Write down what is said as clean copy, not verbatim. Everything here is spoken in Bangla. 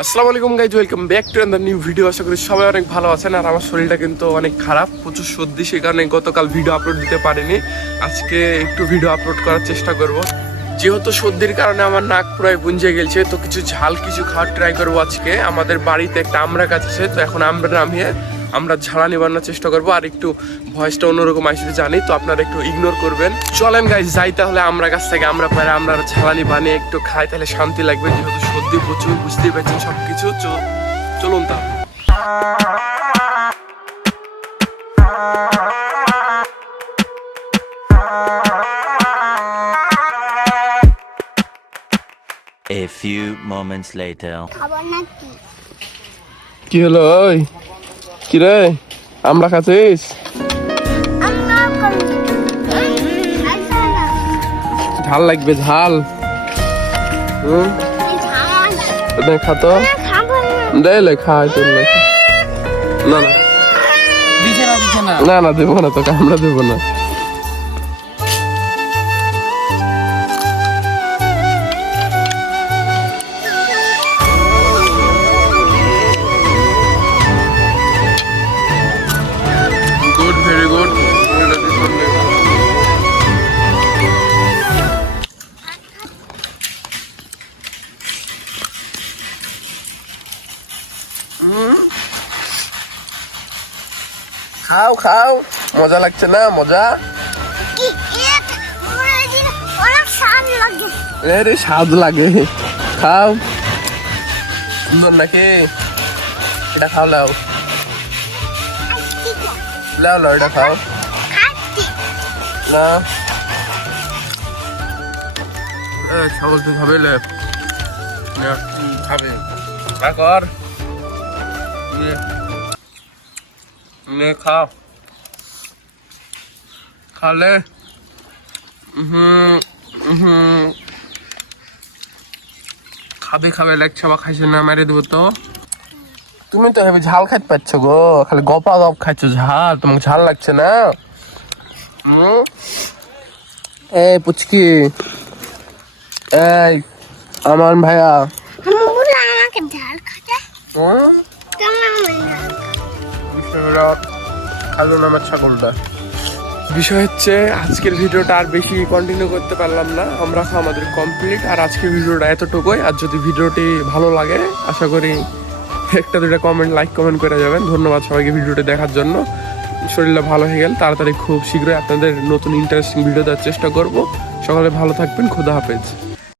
আসসালামু আলাইকুম guys, welcome back to another new video. আশা করি সবাই অনেক ভালো আছেন। আর আমার শরীরটা কিন্তু অনেক খারাপ, প্রচুর সর্দি, সে কারণে গতকাল ভিডিও আপলোড দিতে পারিনি। আজকে একটু ভিডিও আপলোড করার চেষ্টা করব। যেহেতু সর্দির কারণে আমার নাক পুরাই বুঞ্জে গেছে, তো কিছু ঝাল কিছু খাওয়ার ট্রাই করবো আজকে। আমাদের বাড়িতে একটা আমড়া গাছ আছে, তো এখন আমরা নামিয়ে আমরা ঝাড়ানি বানানোর চেষ্টা করবো। আর একটু ভয়েসটা অন্যরকম আসলে জানি, তো আপনারা একটু ইগনোর করবেন। চলেন গাইজ যাই তাহলে আমরা গাছ থেকে আমরা পারে আমরা ঝাড়ানি বানিয়ে একটু খাই, তাহলে শান্তি লাগবে। যেহেতু সর্দি প্রচুর, বুঝতেই পারছেন সবকিছু। চলুন তা। A few moments later. কি হলো? ওই কি রে, আমরা খাচ্ছিস? ঝাল লাগবে, ঝাল। খাতো দেলে খাই তোর না না না দেবো না তোকে, আমরা দেবো না। Good, very good. খাও খাও, মজা লাগছে না? মজা রে, স্বাদ লাগে। খাও, সুন্দর নাকি? এটা খাও, লাও লাও লাও, এটা খাও না। ছাগল তুই খাবে? খাবে কর, খাও খালে। খাবে খাবে লাগছে, আবার খাইছো না, মেরে দেবো তো। তুমি তো হেবি ঝাল খাইতে পারছ গো, খালি গপা গপ খাইছো ঝাল, তোমাকে ঝাল লাগছে না? এই পুচকি, এই আমার ভাইয়া খালো না আমার ছাগলটা। বিষয় হচ্ছে আজকের ভিডিওটা আর বেশি কন্টিনিউ করতে পারলাম না, আমরা আমাদের কমপ্লিট। আর আজকের ভিডিওটা এতটুকুই। আর যদি ভিডিওটি ভালো লাগে, আশা করি একটা দুটা লাইক কমেন্ট করে যাবেন। ধন্যবাদ সবাইকে ভিডিওটি দেখার জন্য। শরীরটা ভালো হয়ে গেল তাড়াতাড়ি খুব শীঘ্রই আপনাদের নতুন ইন্টারেস্টিং ভিডিও দেওয়ার চেষ্টা করব। সকালে ভালো থাকবেন, খোদা হাফেজ।